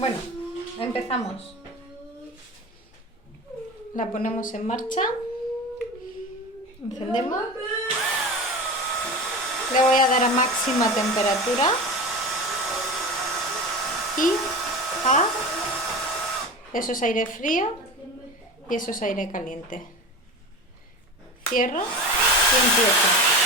Bueno, empezamos. La ponemos en marcha. Encendemos. Le voy a dar a máxima temperatura. Y a... Eso es aire frío y eso es aire caliente. Cierro y empiezo.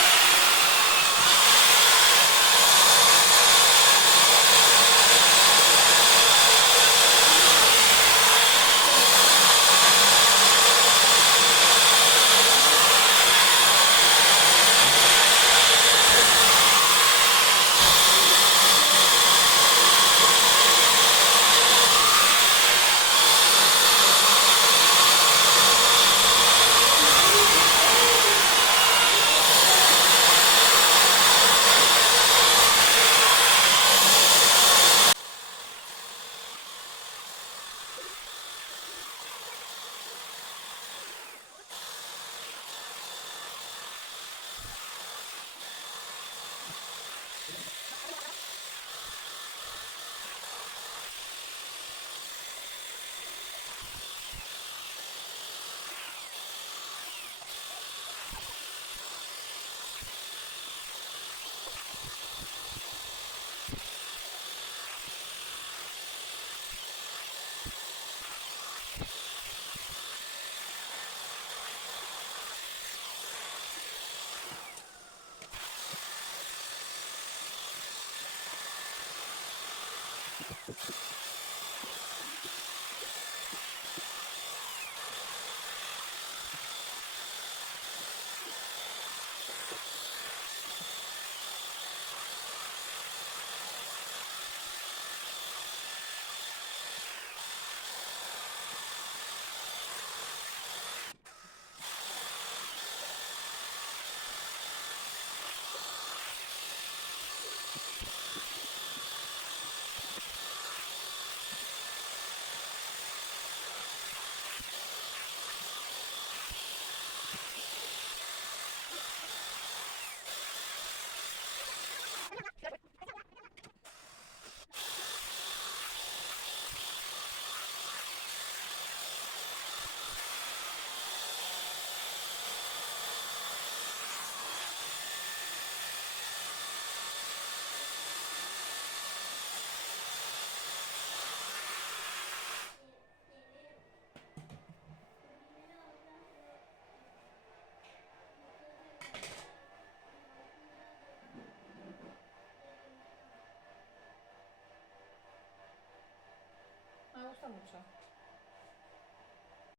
Me gusta mucho.